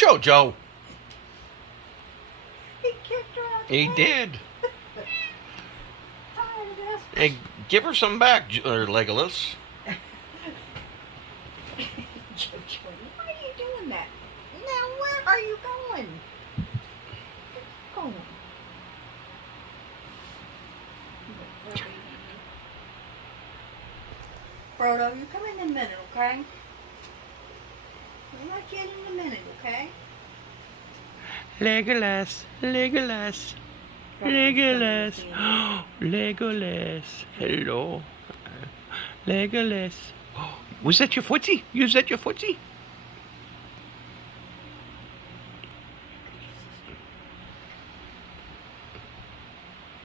Jojo. He kicked her out. He did. Oh, Hey, give her some back, Legolas. Jojo, why are you doing that? Now, where are you going? Going. Frodo, you come in a minute, okay? I'm not yet in a minute, okay? Legolas, Legolas, Legolas, Legolas. Hello, Legolas. Was that your footsie? Was that your footsie?